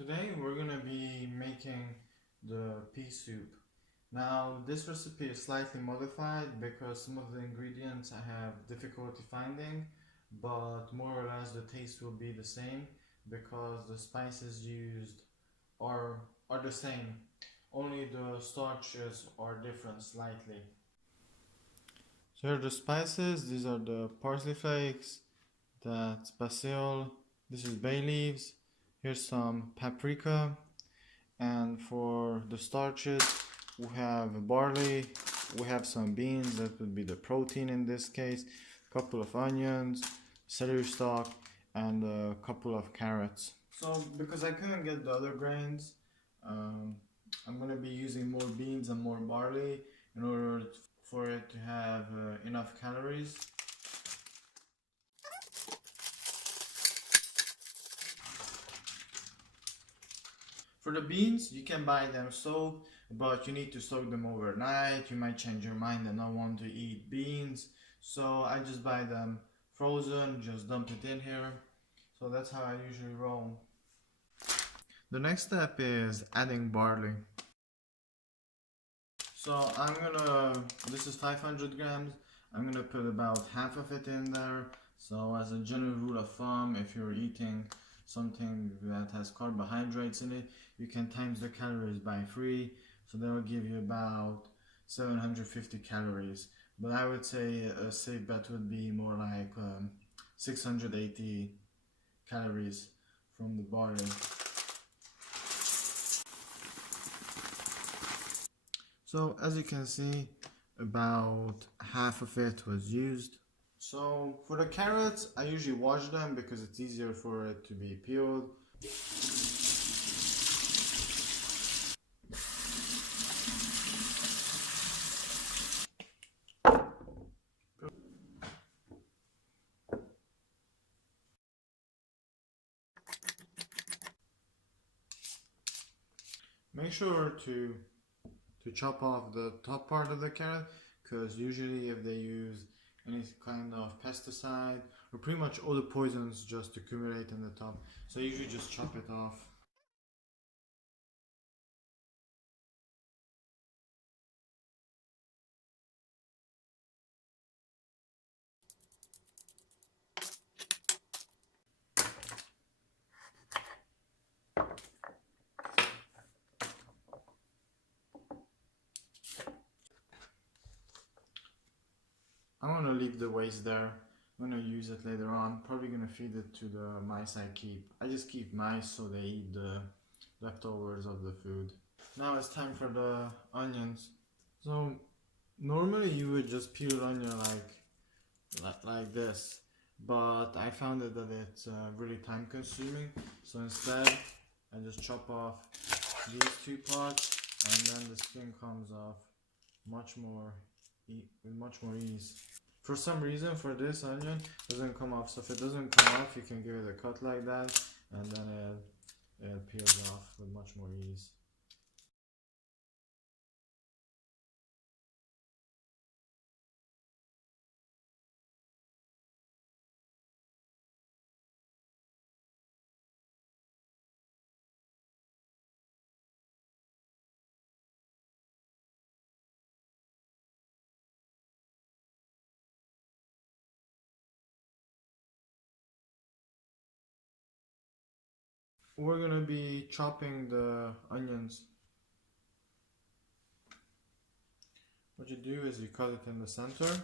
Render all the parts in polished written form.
Today we're going to be making the pea soup. Now this recipe is slightly modified because some of the ingredients I have difficulty finding, but more or less the taste will be the same because the spices used are, are the same. Only the starches are different slightly. So here are the spices. These are the parsley flakes, that's basil, this is bay leaves, here's some paprika, and for the starches we have barley, we have some beans, that would be the protein in this case, a couple of onions, celery stalk, and a couple of carrots. So because I couldn't get the other grains, I'm going to be using more beans and more barley in order for it to have enough calories. For the beans, you can buy them soaked, but you need to soak them overnight. You might change your mind and not want to eat beans. So I just buy them frozen, just dump it in here. So that's how I usually roll. The next step is adding barley. So this is 500 grams. I'm gonna put about half of it in there. So as a general rule of thumb, if you're eating something that has carbohydrates in it, you can times the calories by 3. So that will give you about 750 calories. But I would say a safe bet would be more like 680 calories from the barley. So as you can see, about half of it was used. So for the carrots, I usually wash them because it's easier for it to be peeled. Make sure to chop off the top part of the carrot, because usually if they use any kind of pesticide or pretty much all the poisons just accumulate in the top, so usually just chop it off. I'm gonna leave the waste there. I'm gonna use it later on. Probably gonna feed it to the mice I keep. I just keep mice so they eat the leftovers of the food. Now it's time for the onions. So normally you would just peel onion like this, but I found that it's really time consuming. So instead I just chop off these two parts, and then the skin comes off with much more ease. For some reason, for this onion, it doesn't come off. So if it doesn't come off, you can give it a cut like that, and then it peels off with much more ease. We're gonna be chopping the onions. What you do is you cut it in the center.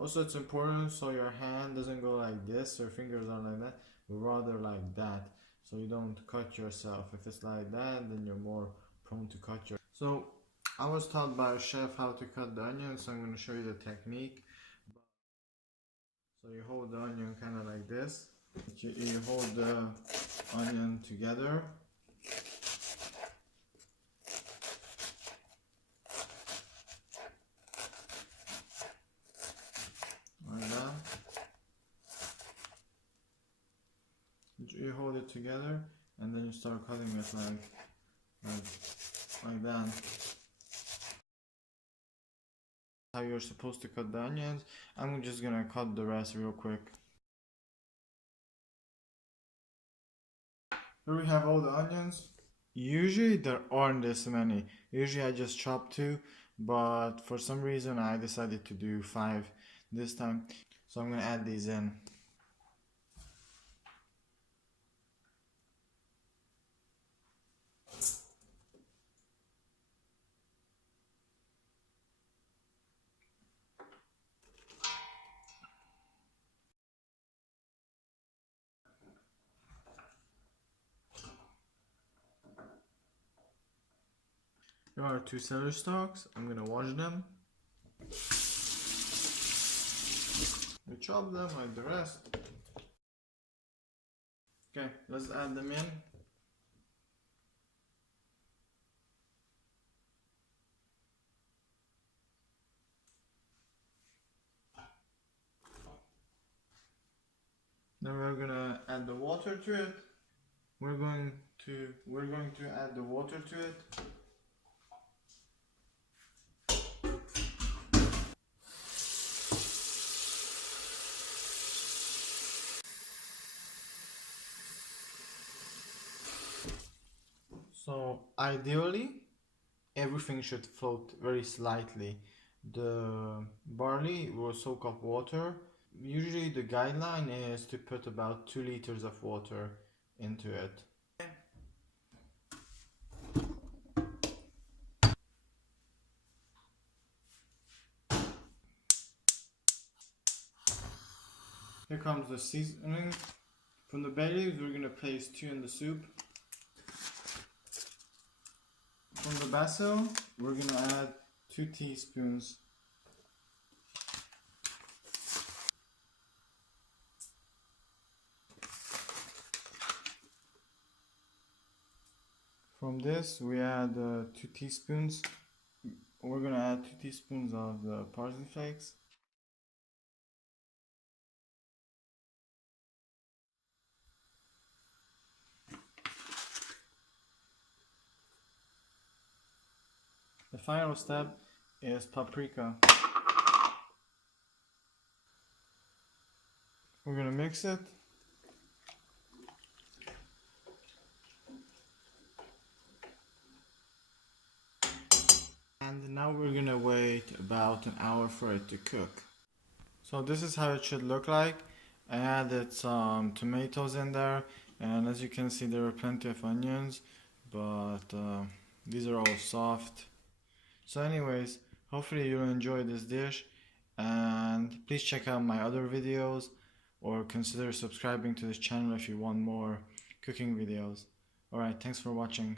Also, it's important so your hand doesn't go like this, your fingers aren't like that, but rather like that, so you don't cut yourself. If it's like that, then you're more prone to cut your. So I was taught by a chef how to cut the onion, so I'm going to show you the technique. So you hold the onion kind of like this. You hold the onion together. Like that. You hold it together, and then you start cutting it like that. How you're supposed to cut the onions. I'm just gonna cut the rest real quick. Here we have all the onions. Usually there aren't this many. Usually I just chop 2, but for some reason I decided to do 5 this time. So I'm gonna add these in. Here are 2 celery stalks. I'm gonna wash them. We chop them like the rest. Okay, let's add them in. Then we're gonna add the water to it. We're going to add the water to it. So ideally, everything should float very slightly. The barley will soak up water. Usually the guideline is to put about 2 liters of water into it. Here comes the seasoning. From the bay leaves, we're gonna place 2 in the soup. From the basil, we're gonna add 2 teaspoons. From this, we add 2 teaspoons. We're gonna add 2 teaspoons of the parsley flakes. The final step is paprika. We're gonna mix it. And now we're gonna wait about an hour for it to cook. So this is how it should look like. I added some tomatoes in there, and as you can see there are plenty of onions, but these are all soft. So anyways, hopefully you'll enjoy this dish, and please check out my other videos or consider subscribing to this channel if you want more cooking videos. Alright, thanks for watching.